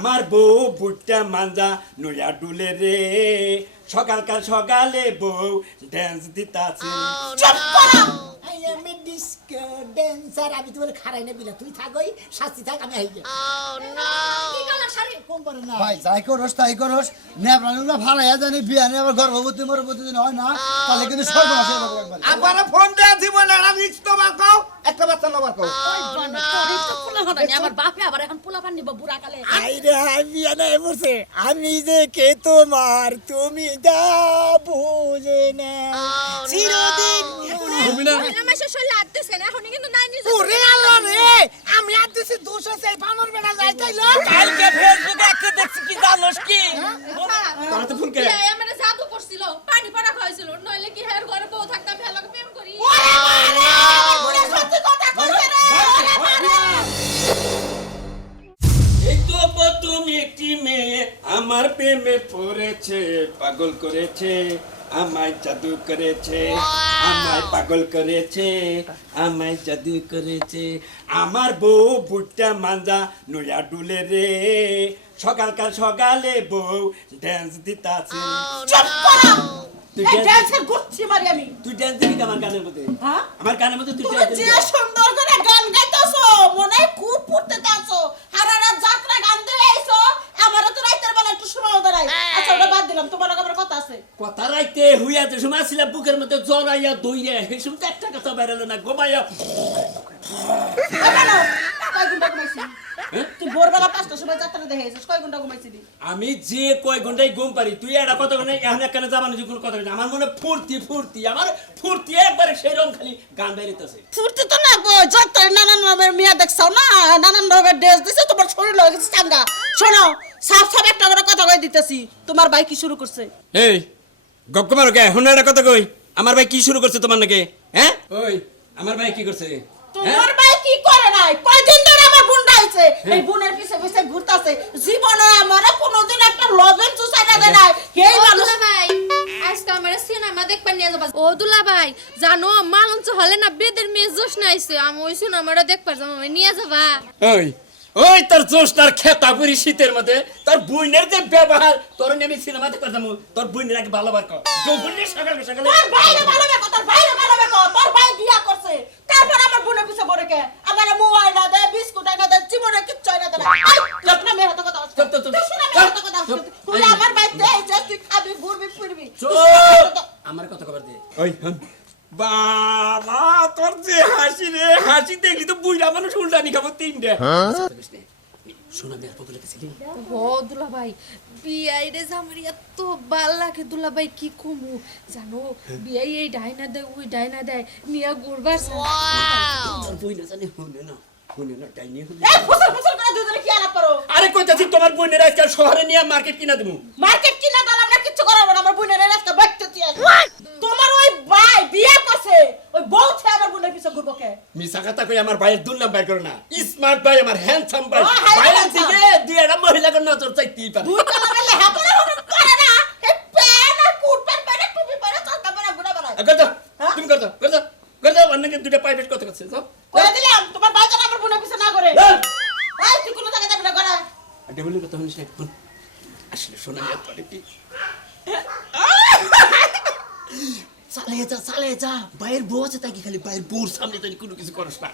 আমার বউ বুটটা মাঞ্জা নয়া ডুলে রে। সকালকাল সকালে বউ ড্যান্স দিতাছে। ড্যান্সার আমি তোমার খারাই না বিলা তুই থাকই শাস্তি থাক আমি আইগে। কি কালার শাড়ি? কোন পারে না। ভাই যাই করস তাই করস। নেবরানুগুলো ভাড়াইয়া জানি বিয়া নিয়ে আবার গর্ভবতী মরবতী যদি হয় না। তাহলে কিন্তু সর্বনাশ যাবে একবার আবার ফোন দেয়া দিব না না তোমার কও একটা বাচ্চা নেবার কও। আমার বাপে আবার এখন পোলা পান নিব বুড়া কালে। আইরে আমি না বসে আমি যে কে তোমার তুমি দা বুঝে না। চিরদিন আদতেছে না এখন কিন্তু নাই নিজ পাগল করেছে আমায় জাদু করেছে আমায় পাগল করেছে আমায় জাদু করেছে। আমার বউ বুটটা মাঞ্জা নয়া ডুলে রে। সকালকাল সকালে বউ ড্যান্স দিতাছে। চুপ তুই এই dance- মারি আমি। তুই ড্যান্স দিবি আমার গানের মধ্যে? হ্যাঁ? আমার গানের মধ্যে তুই দিবি? সুন্দর করে গান গাইতেছো মনে হয় খুব ফুটতে তাছো সারা রাত যাত্রা গান দিয়ে আইছো আমারও তো রাইতের বেলা একটু সময় হতে নাই আচ্ছা ওটা বাদ দিলাম তোমার লগে আমার কথা আছে কথা হুইয়া যে সময় বুকের মধ্যে জ্বর আইয়া দইয়া সেই সময় তো একটা কথা বেরোলো না কেন? কয় কয় ঘণ্টা ঘুমাইছিলি? আমি যে কয় ঘন্টায় ঘুম পারি তুই এটা কত ঘণ্টা এখন একখানে যাবানো যে কোনো কথা আমার মনে ফুর্তি ফুর্তি আমার ফুর্তি একবারে সেই রকম খালি গান বেরিতেছে। ফুর্তি তো না গো যাত্রায় নানান রকমের মেয়ে দেখছ না নানান রকমের ড্রেস দিছে তোমার শরীর হয়ে গেছে চাঙ্গা। শোনো সাফ সাফ একটা করে কথা কই দিতেছি তোমার ভাই কি শুরু করছে? এই গপ কমার কে? হুন এটা কত কই। আমার ভাই কি শুরু করছে তোমার নাকি? হ্যাঁ? ওই আমার ভাই কি করছে? হ্যাঁ? তোমার ভাই কি করে নাই? কয়দিন ধরে আমার বোনটা আছে এই বোনের পিছে পিছে ঘুরতাছে। জীবনে আমার কোনোদিন একটা লজেন চুসাইনা দেয় নাই। এই মানুষ ভাই আজকে আমার সিনেমা দেখবার নিয়ে যাবা। ও দুলা ভাই জানো মালঞ্চ হলে না বেদের মেয়ে জোশ নাইছে। আমি ওই সিনেমাটা দেখবার যাব নিয়ে যাবা। ওই ওই তোর জোশটার খেতা পুরি শীতের মধ্যে তোর বুইনের যে ব্যবহার তোর আমি সিনেমা দেখতে যাব তোর বুইনের আগে ভালোবার কর। বুইনের সকালে সকালে তোর ভাইরে ভালো বেকো তোর ভাইরে ভালো বেকো তোর ভাই বিয়া করছে। তারপর আমার বোনের পিছে পড়ে কে? আমার মোবাইল না দে বিস্কুট না দে জীবনে কিচ্ছু না। দে আপনা মেয়ে হাতে কথা চুপ, চুপ, চুপ। তুই শুনে কথা। তুই আমার ভাই দে তুই খাবি ঘুরবি ফিরবি। চুপ! আমার কথা খবর দে। ওই হন। বাবা তোর যে হাসি রে হাসি দেখলি তো বুইরা মানুষ উল্টানি খাব তিনটে। শোনা মেয়ের পপুলে গেছিলি ও দুলা ভাই বিয়াই রে আমার এত ভালো লাগে দুলা ভাই কি কমু? জানো বিয়াই এই ডাইনা দেয় ওই ডাইনা দেয় নিয়া গুড়বার বই না জানে হুনে না হুনে না টাইনি হুনে এই ফুসল ফুসল করে দুই জনে কি আলাপ করো? আরে কইতাছি তোমার বোনের আজকাল শহরে নিয়ে মার্কেট কিনা দেবো মার্কেট কিনা দাম আমরা কিচ্ছু করাবো না আমার বোনের রাস্তা বাইতে তোমার ওই ভাই বিয়া করছে ওই বউ ছে আমার বোনের পিছে ঘুরবো কে? মিশা কথা কই আমার ভাইয়ের দুর্নাম বাইর করো না। স্মার্ট ভাই আমার হ্যান্ডসাম ভাই। ও, বাইরে handsome। থেকে দিয়ে একটা মহিলাকে নজর চাইতেই পারে। দুই কালারের লেহাপড়া হলো করে না। এই প্যান আর কুট প্যান পরে টুপি পরে চরকা পরে ঘুরে বেড়ায়। কর? তুমি কর দাও কর দাও কর দাও অন্যকে দুটো প্রাইভেট কথা করছে যাও। করে দিলাম তোমার ভাই এই! তুই কোনো জায়গায় যাবি না করে ডেবলি কথা শুনিস এখন আসলে শোনা যায় তোর কি? চালিয়ে যা চালিয়ে যা। বাইরের বউ আছে তাকে খালি বাইরের বউর সামনে তুই কোনো কিছু করিস না।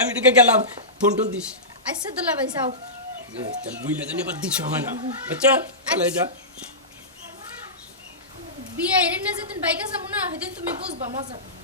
আমি ঢুকে গেলাম। ফোন টোন দিস। আচ্ছা দুলা ভাই যাও। বুঝলে জানি এবার দিস হয় না। বুঝছ চালিয়ে যা। বিয়া এর না যেদিন বাইক আছে মনে হয় সেদিন তুমি বুঝবা মজা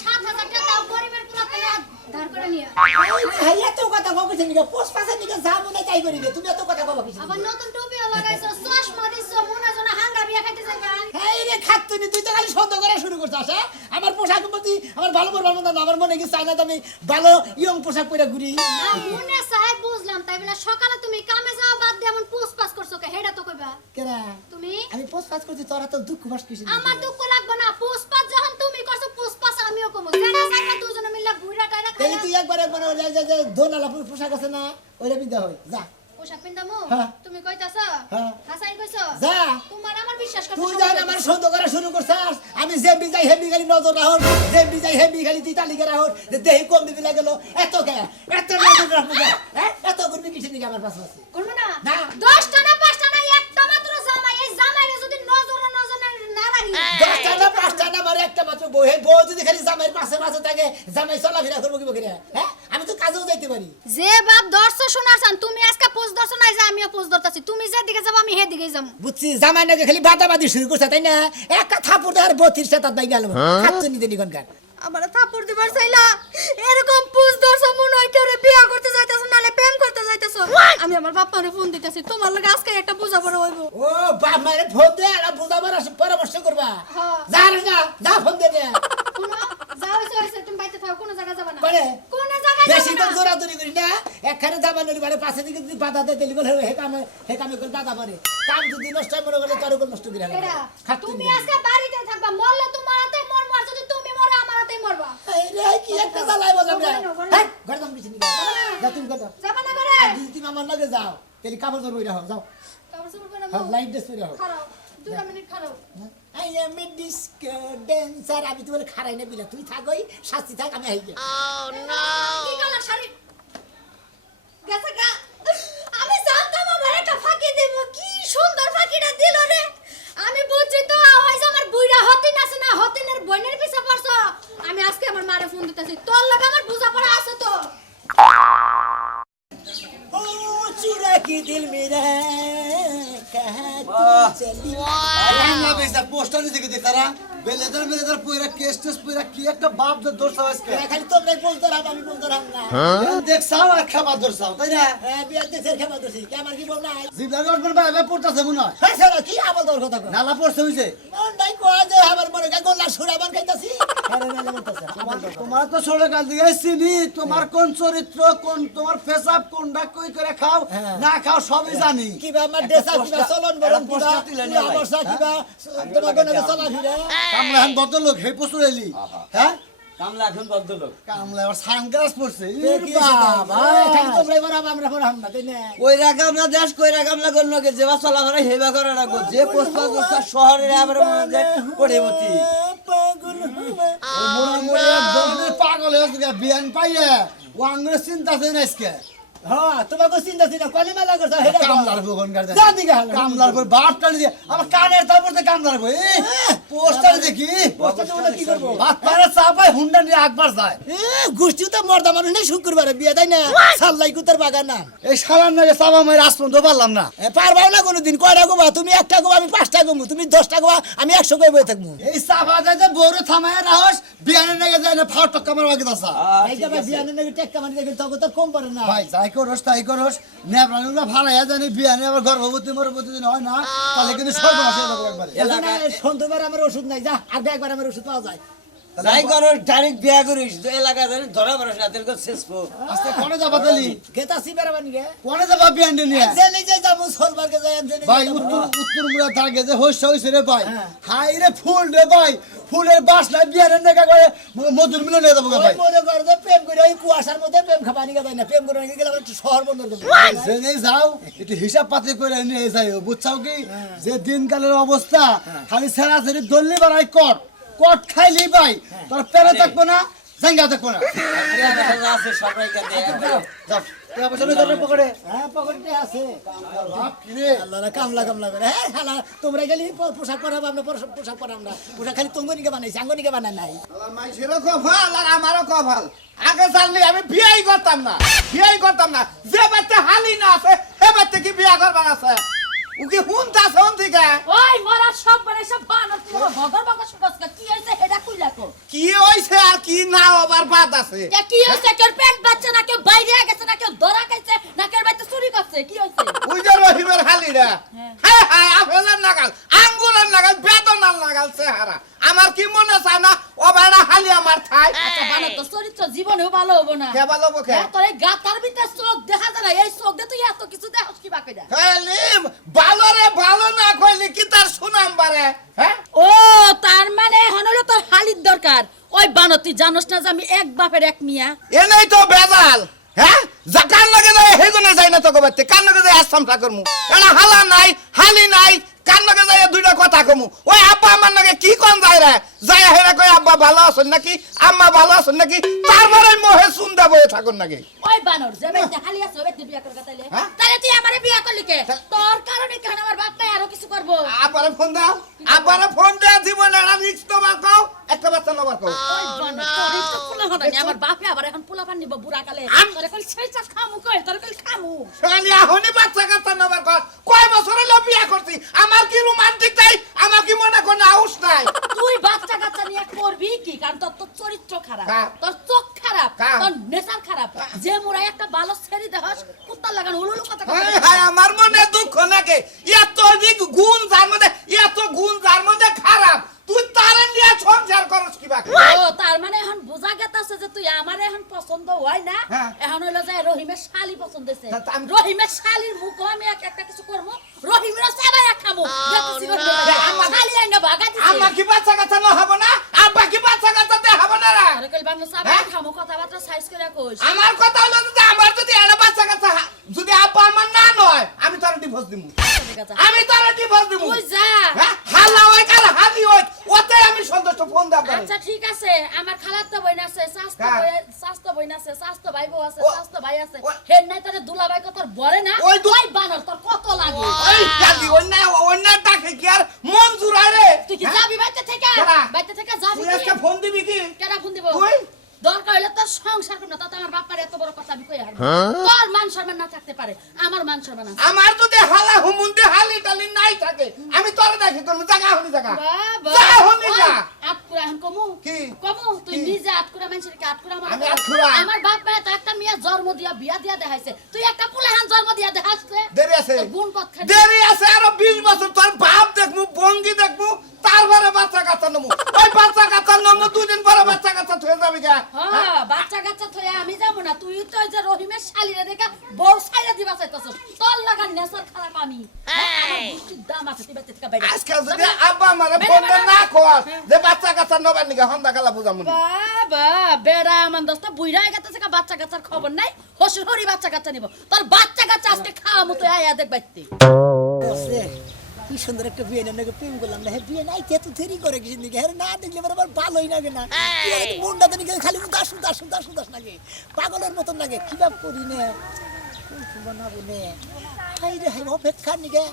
7000 টাকা গরিবের পোলা ধার করে নিয়া হাইয়া তো কথা কও কিছু নিবা পাশে নিকা যা তাই করিবে। তুমি এত কথা কও কিছু আবার নতুন টুপিও লাগাইছো চশমা দিছো মনে জনা হাঙ্গা বিয়া খাইতে যাইবা। এই রে খাতুনি তুই তো খালি সন্দেহ করা শুরু করছিস হ্যাঁ? আমার পোশাক প্রতি আমার ভালো পরবার মতো না আমার মনে কি চাই না তো আমি ভালো ইয়ং পোশাক পরে ঘুরি। না মনে বুঝলাম। তাই বলে সকালে তুমি কামে যাওয়া বাদ দিয়ে এমন পুষ পাস করছ কে? হেডা তো কইবা। কেরা? তুমি? আমি পোস্ট পাস করছি তোরা তো দুঃখ বাস কিছু আমার দুঃখ লাগবে না পুষ পাস যখন তুমি করছ পুষ পাস আমিও কমু জানা মানে ওই যে- যে যে পোশাক আছে না ওইটা পিন্ধা হয় যা পোশাক পিন্দামু হ্যাঁ। তুমি কইতাছ হ্যাঁ। হাসাই কইছ যা। তোমার আমার বিশ্বাস করতে তুই যখন আমার সন্দেহ করা শুরু করছিস আমি যে বিজাই হেবি খালি নজর রাখুন যে বিজাই হেবি খালি তুই তালিকা রাখুন যে দেহি কম দিবি লাগল এত কে এত নজর রাখব? হ্যাঁ? এত করবি কিসের দিকে আমার পাশে আছে করব না না। দশটা না পাঁচটা না একটা মাত্র জামাই এই জামাইরে যদি নজর নজর না রাখি দশটা না পাঁচটা না আমার একটা মাত্র বউ এই বউ যদি খালি জামাইয়ের থাকে জামাই চলাফেরা করব কি বকিরে হ্যাঁ আমি তো কাজেও যাইতে পারি। যে বাপ দর্শ শোনাছান তুমি আজকে পোস্ট দর্শ নাই যে আমিও পোস্ট দর্শাছি তুমি যে দিকে যাব আমি হে দিকে যাব বুঝছি জামাই নাকি খালি বাদাবাদি শুরু করছে তাই না? একটা থাপুর দেওয়ার বত্রিশটা তার দাই গেল। খাচ্ছনি দেনি কোনকার আমার থাপুর দিবার চাইলা এরকম পুজ দর্শ মনে হয় কেউ বিয়া করতে যাইতেছ যাইতেছ আমি আমার বাপ্পারে ফোন দিতেছি তোমার লগে আজকে একটা বোঝাপড়া হইব। ও বাপ মায়ের ফোন দে আর আসে পরামর্শ করবা। হ্যাঁ। যা রে যা ফোন দে দে। একখানে যাবা নদী মানে পাশে দিকে যদি বাধা দেয় তেলি বলে হে কামে হে কামে করে দাদা পারে কাম যদি নষ্ট মনে করলে তার উপর নষ্ট করে তুমি আজকে বাড়িতে থাকবা মরলে তোমার হাতে মরবো আর যদি তুমি মরো মরবা রে কি একটা জ্বালাই বললাম রে। ঘরে নাও, ঘরে হ্যাঁ ঘরে দাম কিছু নিয়ে যা তুমি কথা যাবা না করে যদি তুমি আমার লগে যাও তাহলে কাপড় ধরবো এটা যাও। কাপড় চোপড় পরে লাইট ড্রেস পরে হও খাড়াও দুটা minute খাড়াও I am a disco dancer আমি তো বলে খারাই না বিলা তুই থাকই শাস্তি থাক আমি হাই কি কালার শাড়ি? গেছে গা। আমি জানতাম আমার একটা ফাঁকি দেব। কি সুন্দর ফাঁকিটা দিল রে। আমি বুঝছি তো ওই যে আমার বুইরা হতে আছে না হতিনের বইনের পিছে পড়ছো। আমি আজকে আমার মারে ফোন দিতেছি। তোর লাগে আমার বুঝা পড়া আছে তো। ও চুরা কি দিল মেরা? কাহা চলি। আরে হ্যাঁ, হ্যাঁ, না বেসা পোস্টার দিকে দেখারা বেলেদার বেলেদার পুরা কেস টেস পুরা কি একটা বাপ যে দোষ আজকে? খালি তোমরাই বলতে রাম আমি বলতে রাম না। দেখছাও আর খাবার দর্শাও তাই না? হ্যাঁ বিয়ার দেখে খেমা দোষী কে আমার কি বল নাই? জিবলা গঠন ভাই ভাই পড়তাছে মনে হয়। হ্যাঁ স্যার কি আমল তোর কথা নালা পড়ছে হইছে নাই কোয়া যে আমার মনে কা গোল্লা সুরাবান খাইতাছি। আরে না বলতাছে আমল তোর তোমার তো ছোট কাল চিনি তোমার কোন চরিত্র কোন তোমার ফেসাব কোনটা কই করে খাও। না খাও সবই জানি। কিবা আমার দেশা কিবা চলন বলন কিবা? আমার তোমার কোন চলা ফিরে? কামলা এখন ভদ্রলোক হে প্রচুর এলি হ্যাঁ? কামলা এখন ভদ্রলোক। কামলা এবার সানগ্লাস পড়ছে। ইর কি বাবা। খালি তোমরাই বড় আমরা বড় না তাই না? ওই রাগামলা দেশ কই রাগামলা করল কে যেবা চলা করে হেবা করে যে পোস্পা পোস্পা শহরে আবার মনে পাগল হুয়া বিয়ান পাইয়ে। ও চিন্তা আছে না আজকে? হ্যাঁ তোমাকে চিন্তা চিন্তা কলিমা লাগছ হেডা কামলার বগন গাড়ি যা দিকে হালো। কামলার বই বাপ টানি দিয়ে আমার কানের তারপর তো কামলার বই পোস্টার দেখি। পোস্টার দিয়ে কি করব? ভাত পারে চাপায় হুন্ডা নিয়ে আকবার যায়। এ গুষ্টি তো মর্দা মানুষ নেই শুক্রবারে বিয়ে তাই না। সাল্লাই কুতার বাগান না। এই সালার নাগে চাপা মাই রাজপন্থ পারলাম না। পারবাও না কোনোদিন। কয়টা গোবা? তুমি একটা গোবা আমি পাঁচটা গোবো। তুমি দশটা গোবা আমি একশো গোবা বয়ে থাকব। এই চাপা যাইতে বউরে থামায় রাহস বিয়ানের নাগে যায় না ফাও টক্কা মারবা কি দাসা এইটা বিয়ানের নাকি টেক্কা মারি তখন তোর কম পারে না। ভাই যাই করস তাই করস। নেবরানুগুলো ভালো হয়ে জানি বিয়ানে আবার গর্ভবতী মরবতী যদি হয় না তাহলে কিন্তু সর্বনাশ হয়ে যাবে একবারে। সন্ধ্যেবার আমার ওষুধ নাই যা আগে একবার আমার ওষুধ পাওয়া যায়। যাই করো ডাইরেক্ট বিয়া করিস। এলাকা জানি ধরা পড়াস না তোর শেষ পো। কোনে যাবা তালি গেতা সিবার বানি রে কোনে যাবা নিয়ে জেনে যাই যাব সোলবারকে যাই জেনে ভাই উত্তর উত্তর যে হইছে হইছে রে ভাই। হাই রে ফুল রে ভাই ফুলের বাস নাই বিয়ানের নাকা করে মধুর মিলন হয়ে যাব ভাই। মনে করো যে প্রেম করে ওই কুয়াশার মধ্যে প্রেম খাবানি গে না প্রেম করে গেলে একটু শহর বন্ধ করে জেনে যাও একটু হিসাব পাতি করে নিয়ে যাই বুঝছাও কি? যে দিনকালের অবস্থা খালি ছেড়া ছেড়ি দল্লি বাড়াই কট কট খাইলি ভাই তোর পেরে থাকব না জাঙ্গা থাকব না। হ্যাঁ হ্যাঁ খালা তোমরা খালি পো- পোশাক পরাবো আমরা পোশাক পোশাক পরাম না পোশাক খালি তঙ্গনিকে বানাইছি আঙ্গনিকে বানাই নাই। মাইসেরও কপাল আর আমারও কপাল। আগে জানলে আমি বিয়াই করতাম না বিয়াই করতাম না। যে বাচ্চা হালি না আছে সে বাচ্চা কি বিয়া করবার আছে? উকি হুনতা শোন থেকে? ওই মরা সব মানে সব বানর তুই ভগর ভগর শুকস কি হইছে হেডা কইলা তো কি হইছে আর কি না আবার বাদ আছে? কি হইছে? কেউ পেট বাচ্চা না কেউ বাইরে গেছে না কেউ ধরা খাইছে না কেউ বাইতে চুরি করছে কি হইছে ওই যে রহিমের হালি রে হ্যাঁ হ্যাঁ আপেলের নাগাল আঙ্গুরের নাগাল বেদনার নাগাল চেহারা আমার কি মনে চায় না ও বেড়া হালি আমার ঠাই আচ্ছা বানর তো চরিত্র জীবনেও ভালো হব না কে ভালো বকে হ্যাঁ, তোর এই গাতার ভিতরে চোখ দেখা যায় না এই চোখ দিয়ে তুই এত কিছু দেখস কি বাকি দা খালিম ভালো রে ভালো না কইলে কি তার সুনাম বাড়ে হ্যাঁ ও তার মানে এখন হলো তোর হালির দরকার ওই বানো তুই জানোস না যে আমি এক বাপের এক মিয়া এনেই তো বেজাল হ্যাঁ যা কার লগে যায় হেজনে যায় না তো কবাতে কার লগে আসাম এটা হালা নাই হালি নাই কার লগে যায় দুইটা কথা কমু। ওই আব্বা আমার লগে কি কোন যায় রে? যায় হেরা কই আব্বা ভালো আছেন নাকি? আম্মা ভালো আছেন নাকি? তারপরে মোহে সুন্দা বয়ে থাকুন নাকি। ওই বানর যে বেতে খালি আছে ওই বেতে বিয়া করবে তাইলে। হ্যাঁ? তাইলে তুই আমারে বিয়া করলি কে? তোর কারণে কেন আমার বাপ মাই আরও কিছু করব? আব্বারে ফোন দাও। আব্বারে ফোন দেয়া জীবন এটা রিক্স তোমার কও একটা বাচ্চা নবার কও। ওই বানর তোরই তো আমার বাপে আবার এখন পোলা পান নিব বুড়া কালে। তোরে সেই চাষ খামু কই? তোরে কল খামু। শালি এখনই বাচ্চা কাচ্চা কর কয় বছর হলো বিয়া করছি? আমার কি রোমান্টিক নাই? আমার কি মনে কোনো আউস নাই? তুই বাচ্চা কাচ্চা নিয়ে করবি কি? কারণ তোর তোর চরিত্র খারাপ। তোর চোখ খারাপ। তোর নেশার খারাপ। যে মোরা একটা ভালো ছেড়ে দেহস কুত্তা লাগান উলুলু কথা হায় হায় আমার মনে দুঃখ নাকি এত দিক গুণ যার মধ্যে এত গুণ যার মধ্যে খারাপ তুই তারে নিয়ে সংসার করস কি বাকি ও তার মানে এখন বোঝা গেতাছে যে তুই আমার এখন পছন্দ হয় না হ্যাঁ। এখন হইল যে রহিমের শালি পছন্দ হইছে তা- তা আমি- রহিমের শালির মুখ আমি এক একটা কিছু করব রহিমের সেবাই খামু দেখতেছি রহিমের হ্যাঁ, আমার- শালি আইনা বাগা দিছে আম্মা কি বাচ্চা কাচ্চা না হবে না আব্বা কি বাচ্চা কাচ্চা তে হবে না রা? আরে কইল বাংলা সাবাই হ্যাঁ? খামু কথাবার্তা সাইজ করে কইস আমার কথা হলো যে আমার যদি একটা বাচ্চা কাচ্চা হা- যদি আব্বা আমার না নয় আমি তার ডিভোর্স দিব ঠিক আছে আমি তার ডিভোর্স দিব তুই যা হ্যাঁ হাল্লা ওই কাল হালি ওই ওতে আমি সন্তুষ্ট ফোন দাও আচ্ছা ঠিক আছে আমার খালাতো বইন আছে স্বাস্থ্য কার? বই স্বাস্থ্য বইন আছে স্বাস্থ্য ভাই বউ আছে ও- স্বাস্থ্য ভাই আছে ও- হেন নাই তোর দুলাভাই কত না? ওই দু- ওই তোর কত লাগে ওই কালি অন্যায় অন্যায় ডাকে কি আর মন জুড়ায় রে? তুই কি হ্যাঁ? যাবি বাইতে থেকে? বাইতে থেকে যাবি তুই আজকে ফোন দিবি কি? কেডা ফোন দিব? কই? দরকার হলে তোর সংসার করব না তাতে আমার বাপার এত বড় কথা আমি কই হারবো তোর মান সম্মান না থাকতে পারে আমার মান সম্মান আছে। আমার যদি হালা হুমুন্দি হালি টালি নাই থাকে আমি তোর দেখি তোর জায়গা হনি জায়গা। বাবা যা হনি যা। আটকুরা এখন কমু? কি? কমু? তুই? নিজে মানুষের আটকুরা আমার আমি আটকুরা? আমার বাপ মায়ে তো একটা মেয়ে জন্ম দিয়া বিয়া দিয়া দেখাইছে। তুই একটা পুলাহান জন্ম দিয়া দেখাইছে দেরি আছে। তোর গুণ কত খালি। দেরি আছে আরও বিশ বছর তোর বাপ দেখমু বঙ্গি দেখমু তারপরে বাচ্চা কাচ্চা নমু ওই বাচ্চা কাচ্চা নমু দুদিন পরে বাচ্চা কাচ্চা থয়ে যাবি গা হ্যাঁ বাচ্চা কাচ্চা থয়ে আমি যাব না। তুই তো যে রহিমের শালিরে দেখে বউ সাইরা দিবা চাইতেছস তোর লাগা নেশার খারাপ আমি হ্যাঁ, আমার বুদ্ধির দাম আছে তুই বেঁচে থেকে বাইরে। আজকে যদি আব্বা আমারে দে না কর যে বাচ্চা কাচ্চা নবার নিগা হন্দা কালা বুঝামু বাবা বেড়া আমার দোস্ত বুইরা বাচ্চা কাচ্চার খবর নাই। হসুর হরি বাচ্চা কাচ্চা নিব। তোর বাচ্চা কাচ্চা আজকে খাওয়া মতো আয়া দেখ বাইতে কি সুন্দর একটা বিয়ে না নাকি প্রেম করলাম না। হ্যাঁ বিয়ে নাই তে তো দেরি করে কিছু দিকে হ্যাঁ না দেখলে আমার আবার ভালোই লাগে না। মনটা তো নাকি খালি উদাস উদাস উদাস উদাস লাগে। পাগলের মতন লাগে। কি ভাব করি নে? কি নে হাই রে হাই অপেক্ষা নিকে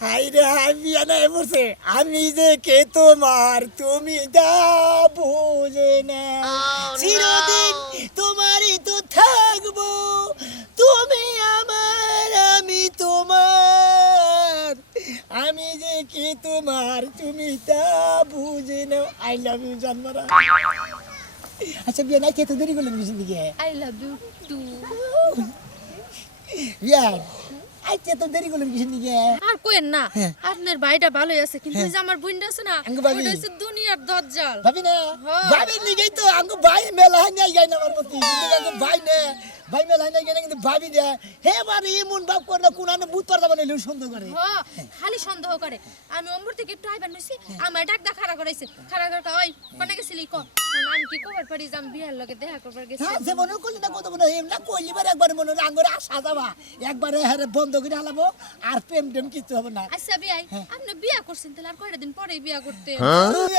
হাই রে হাই বিয়ে নাই বসে আমি যে কে তোমার তুমি দা বুঝে না। চিরদিন তোমারই তো থাকব। তুমি আমার আমি তোমার। আমি যে কি তোমার তুমি তা বুঝে নাও। I love you জানমারা। আচ্ছা বিয়ে নাই কে তো দেরি করলেন বেশি দিকে? আই লাভ ইউ টু বিয়ার আইতে তো দেরি করলেন বেশি দিকে? আর কোয়েন না হ্যাঁ। আপনার ভাইটা ভালোই আছে কিন্তু ওই যে আমার বোনটা আছে না ওটা হচ্ছে দুনিয়ার দজ্জাল। ভাবি না? হ্যাঁ। ভাবি নিগেই তো আঙ্গু ভাই মেলা হয় নাই গাই না আমার প্রতি। কিন্তু ভাই নে। ভাই মেলা হয় নাই না কিন্তু ভাবি দে হে বারে এমন ভাব করে না কোনানে বুত পারদা বানাইলে সুন্দর করে। হ খালি সন্দেহ করে। আমি অম্বর থেকে একটু আইবার নইছি আমার ডাক দা খাড়া করাইছে। খাড়া করতে ওই কোনে গেছিলি? ক? আমি কি কবার পারি যে আমি বিয়ার লগে দেখা করবার গেছি। হ্যাঁ যে মনে করলি না কত মনে হয় না কইলি বার একবার মনে হয় আঙ্গুরে আসা যাবা। একবারে হ্যাঁ বন্ধ করে হালাবো আর প্রেম টেম কিছু হবে না। আচ্ছা বিয়াই আপনি বিয়া করছেন তাহলে আর কয়টা দিন পরে বিয়া করতে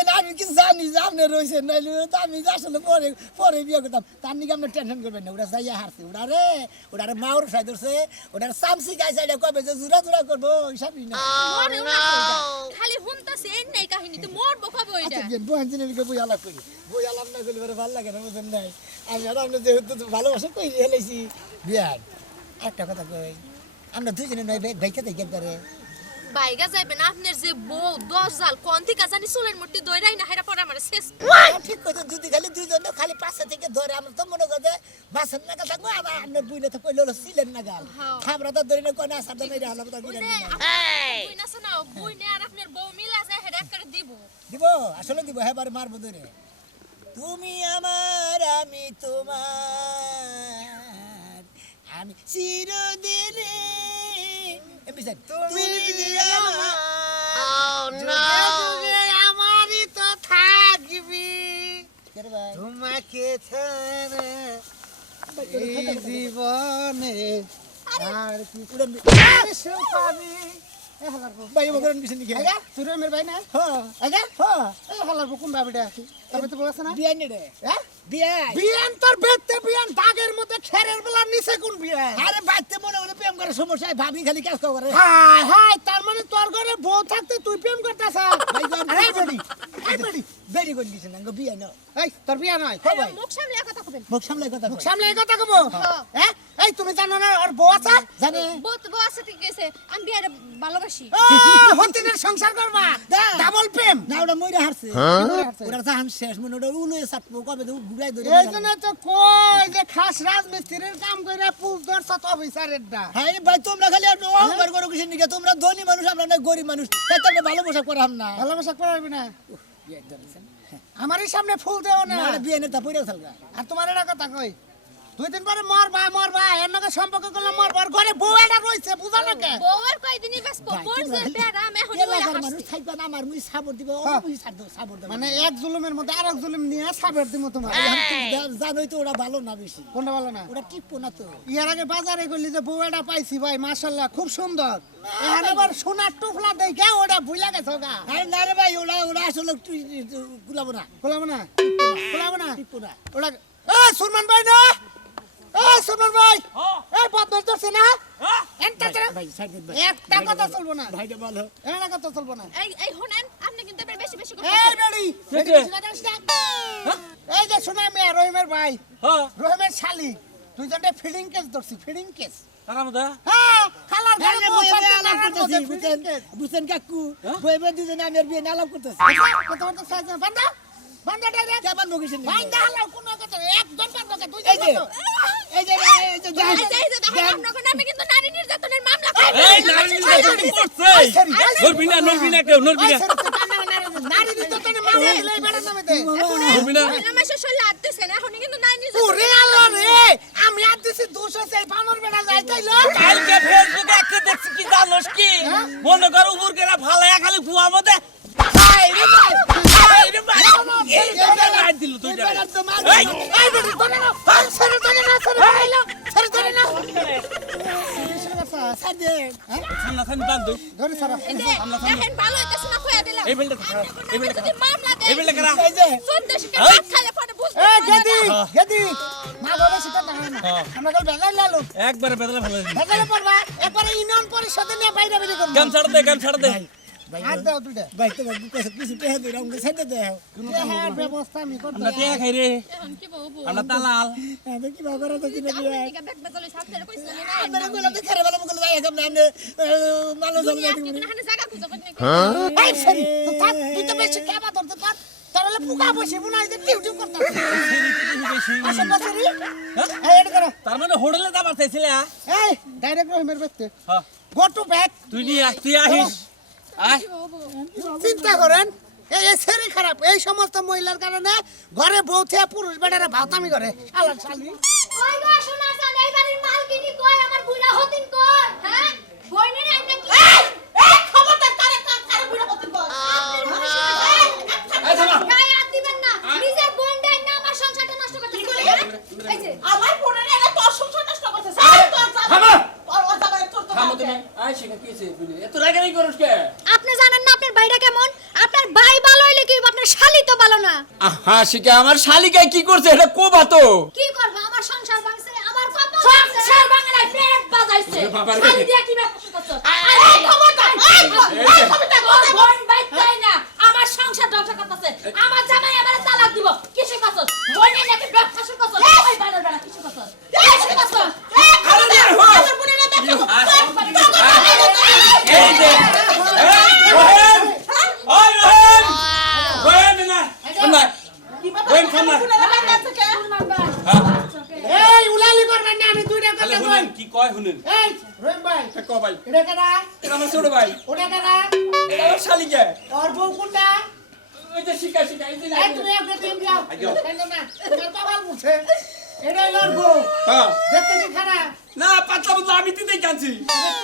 না, আমি কি জানি যে আপনি রয়েছেন নাইলে আমি আসলে পরে পরে বিয়ে করতাম। তার নিকে আপনি টেনশন করবেন না ওটা যাইয়া হারছে। ওটা রে ওটা রে মাওর সাই ধরছে। ওটা সামসি গাইছে সাইডে কবে যে জুরা জুরা করব হিসাব না। না খালি হুনতাছে এর নাই কাহিনী তো মরবো কবে ওইটা? আচ্ছা বিয়ে বহান কে বই আলাপ করি। বই আলাপ না করলে পরে ভালো লাগে না বুঝেন নাই? আমি আর আপনি যেহেতু ভালোবাসা কই হেলেছি বিয়ার একটা কথা কই আমরা দুজনে নয় ভাইকে দেখে করে বাইগা যাইবেন আপনার যে বউ দশ জাল কোন থেকে জানি চুলের মুটি দইরাই না হেরা পরে আমার শেষ হ্যাঁ, ঠিক কথা যদি খালি দুইজনে খালি পাশে থেকে ধরে আমরা তো মনে করছে বাসের নাগাল থাকব আবার আপনার বুইলে তো কইলো হলো সিলেন নাগাল। হ্যাঁ। খাবরা তো ধরে না কোন আসার মেরে হালাম তো বুঝলে বিরাট বই না শোনাও বই নে আর আপনার বউ মিলা যায় হেরা করে দিব। দিব আসলে দিব হ্যাঁ বারে মারবো ধরে। তুমি আমার আমি তোমার আমি চিরদিনে স্যার, তুমি আমারই তো থাকবি। এই জীবনে আর! কি পাবি। ভাই আমার কিছু নিকে আইগা, তুই রে মের ভাই না? হ্যাঁ। হ্যাঁ। এ হালার বউ কোন ভাবিটা তবে তো বলছ না? বিয়াই রে। হ্যাঁ? বিয়াই বিয়ান তোর বেতে বিয়ান দাগের মধ্যে খেরের বেলা নিচে কোন বিয়ান আরে বাইতে মনে মনে প্রেম করার সমস্যা ভাবি খালি কাজ করে। হাই হাই তার মানে তোর ঘরে বউ থাকতে তুই প্রেম করতেছ? ভাই গো, এই বেডি এই বেডি। বেরি করে দিছেন না বিয়াই না এই তোর বিয়া নয়? হ্যাঁ মুখ সামলে কথা কবেন। মুখ সামলাই কথা মুখ সামলে কথা কব? হ্যাঁ। এই তুমি জানো না ওর বউ আছে? জানে? বউ আছে ঠিক আছে। আমি বিয়ারে ভালোবাসি। হতিনের সংসার করবা। ডাবল প্রেম। না ওটা মইরা হারছে। ওটা জাহান শেষ মনে ওটা উলুয়ে সাটবো কবে তো ঘুরাই ধরে এই জন্য তো কই যে খাস রাজমিস্ত্রির কাম কইরা পুজ ধরছ তো অফিসারের দা হ্যাঁ ভাই তোমরা খালি অহংকার করো কিছু নিকে তোমরা ধনী মানুষ আমরা না গরিব মানুষ তাই তো আমরা ভালোবাসা করাম না। ভালোবাসা করবি না? আমারই সামনে ফুল দেও না। বিয়ে নেতা পড়ে থাকবে আর তোমার এটা কথা কই? দুই দিন পরে মরবা মরবা এর নাকি সম্পর্ক করলে মরবা। আর ঘরে বউ এটা রইছে বুঝা না কে বউয়ের কয়দিনই বেড়া আমি এখন এলাকার মানুষ থাকবে না আমার মুই সাপোর্ট দিবে ও মুই সার দেব সাপোর্ট দেব মানে এক জুলুমের মধ্যে আরেক জুলুম নিয়ে সাবের দিমু তোমার। জানোই তো ওরা ভালো না বেশি। কোনটা ভালো না? ওরা টিপো না তো। ইয়ার আগে বাজারে গেলি যে বউ এটা পাইছি ভাই মাশাল্লাহ খুব সুন্দর। এখন আবার সোনার টুকলা দেখে ওটা ভুলা গেছে গা। আরে না রে ভাই ওরা ওরা আসলে গুলাবো না খোলাবো না। খোলাবো না? টিপো না। এ সুরমান ভাই না? এ সুরমান ভাই এই বদমাস ধরছে না? একটা ভাই একটা কথা চলবো না। ভাইটা ভালো একটা কথা চলবো না। এই এই শুনেন আপনি কিন্তু এবার বেশি বেশি এই বেড়ি। এই যে শোনা মেয়ে রহিমের ভাই রহিমের শালি দুইজনটা ফিডিং কেস ধরছি ফিডিং কেস হ্যাঁ বুঝছেন? কাকু? বই বই দুজনে আমি বিয়ে আলাপ করতেছি। তোমার তো সাইজ বান্দা বান্দা ডাইরেক্ট কেমন বকিস বান্দা হালাও কোন কথা একজন পারব কে দুইজন এই এই যে এই যে এই যে দেখেন আপনাকে আমি কিন্তু নারী নির্যাতনের মামলা এই নারী নির্যাতন করছে। নড়বি না কেউ নড়বি নারী নির্যাতনে মামলা দিলে বেড়া নামে দে। নড়বি না মেলামেশা শরীরে দিছেন এখন কিন্তু নারী নির্যাতন ওরে আল্লাহ রে আমি আর দিছি দোষ এই বানর বেড়া যাই তাইলো কালকে ফেসবুকে একটা দেখছি কি জানোস কি? মনে কর উপর কেনা ফালায়া খালি ফুয়া মধ্যে হাই রে ভাই। একবারে বেদলা ফেলে একবারে ইউনিয়ন পরিষদে নিয়ে বাইরে বাইরে করব। গাম ছাড় দে গাম ছাড় দে হাত দাও দুইটা। ভাই তো কিছু কিছু পেহে দে। রঙ সাইড দে ব্যবস্থা আমি করতে আমরা টিয়া খাই রে। এখন কি বলব আমরা দালাল। আমি কি বাবা করে দিন আপনি কি ব্যাগ বেজালে সাথে কইছেন না আমরা বললাম তো খারাপ বলা মুকুল ভাই একদম না মানুষ তুমি আজকে দিন জায়গা খুঁজে পাবেন নাকি? এই সরি তো থাক তুই তো বেশি খাবা ধরতে পার। তাহলে পুকা বসে বুনাই যে টিউ টিউ করতে আসো বসরি এই এটা করো। তার মানে হোটেলে যাবার চাইছিলে? আ? এই ডাইরেক্ট রহিমের ব্যক্তি হ্যাঁ। গো টু ব্যাক তুই নিয়ে তুই আহিস। চিন্তা করেন এই এই সেরি খারাপ এই সমস্ত মহিলার কারণে ঘরে বউ থেকে পুরুষ বেটারা ভাতামি করে শালা শালি। ওই গো শোনা জান এই বাড়ির মালকিনি কই? আমার বুইড়া হতিন কই? হ্যাঁ? বইনের আইনা কি এই খবরদার কারে কারে বুড়া করতে বল এই থামা। গায়ে হাত দিবেন না। নিজের বোনটাই না আমার সংসারটা নষ্ট করতে এই যে আমার বোনের এনে তোর সংসার নষ্ট করতেছে। এই তোর থামা। তোর ওর জামাই তোর তো থামো তুমি। আয় শিখা কি হইছে এত রাগারাগি করছ কে? আপনি জানেন না আপনার ভাইটা কেমন? আপনার ভাই ভালো হইলে কি আপনার শালি তো ভালো না? আহা শিখা আমার শালিকা কি করছে? এটা কোবা তো? কি করবে? আমার সংসার ভাঙছে আমার কত সংসার বাংলায় পেট বাজাইছে। শালি দিয়া কি দিয়া লর হ্যাঁ। দেখতে কি খারাপ? না পাতলা পাতলা আমি দিতেই কাঁদছি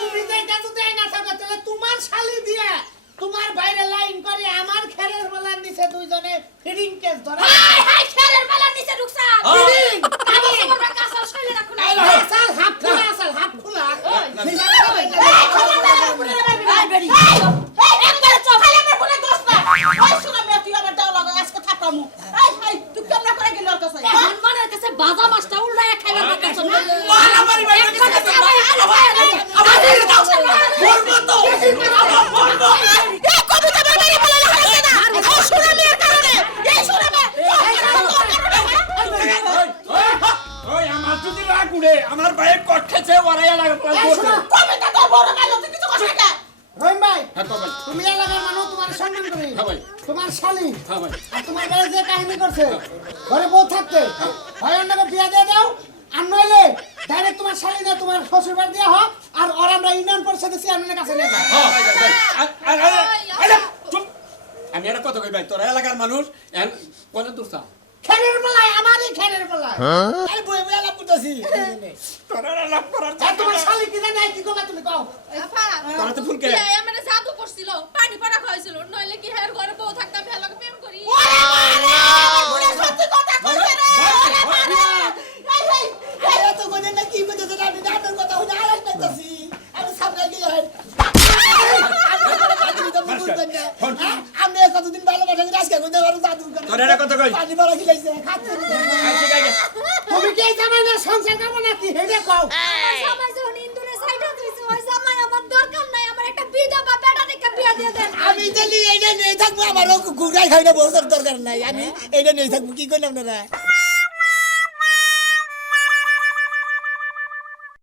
তুমি তো এটা তো দেয় না থাকবে তাহলে তোমার শালি দিয়ে তোমার বাইরে লাইন করে আমার খেলের বেলার নিচে দুইজনে ফিডিং কেস ধরা। হাই হাই খেরের বেলা নিচে ঢুকছা। ফিডিং কাগজ তোমার কাছে শৈলে রাখো না। আসাল হাফ খোলা আসাল হাত খোলা। সুনামে ওই আমার যদি রাগ উড়ে আমার ভাই কট খেছে ওরাইয়া কবিতা তো বড় মাইলো কিছু কথা না রহিম ভাই হ্যাঁ ভাই তুমি এলাকার মানুষ তোমার সম্মান করি হ্যাঁ তোমার শালী হ্যাঁ আর তোমার যে কাহিনী করছে ঘরে বউ থাকতে হয় বিয়া দিয়ে দাও আর নইলে ডাইরেক্ট তোমার শালী না তোমার শ্বশুর বাড়ি দেওয়া হোক আর ওর আমরা ইউনিয়ন পরিষদের চেয়ারম্যানের কাছে নিয়ে যাও হ্যাঁ। আমি একটা কথা কই ভাই তোরা এলাকার মানুষ এন কোনে দূর চা খেলের বেলায় আমারই খেলের বেলায় আমি বই বই আলাপ করতেছি তোরা লাভ করার আর তোমার শালী কি জানে কি করবা তুমি কও তোরা তো ফুল কে আমার জাদু করছিল পানি পড়া খাইছিল নইলে কি হের ঘরে বউ থাকতাম হেলাকে প্রেম করি সত্যি কথা কইছে রে আরে তো কোনে না কি করতেছ আমি জানার কথা হইনা আলাস করতেছি আমি সামনে গিয়ে হয় আমি কতদিন ভালোবাসা করে আজকে কোনে ঘরে জাদু করে তোরা একটা কথা কই। পানি পড়া খিলাইছে খাচ্ছে তুমি কি জামাই না সংসার করব নাকি হেডে কও আমার জামাই যখন ইন্দুরে সাইডা দিছে ওই জামাই আমার দরকার নাই আমার একটা বিধবা বেটা দেখে বিয়া দিয়ে দেন আমি না বসার দরকার নাই। আমি এটা নিয়ে থাকব কি করলাম না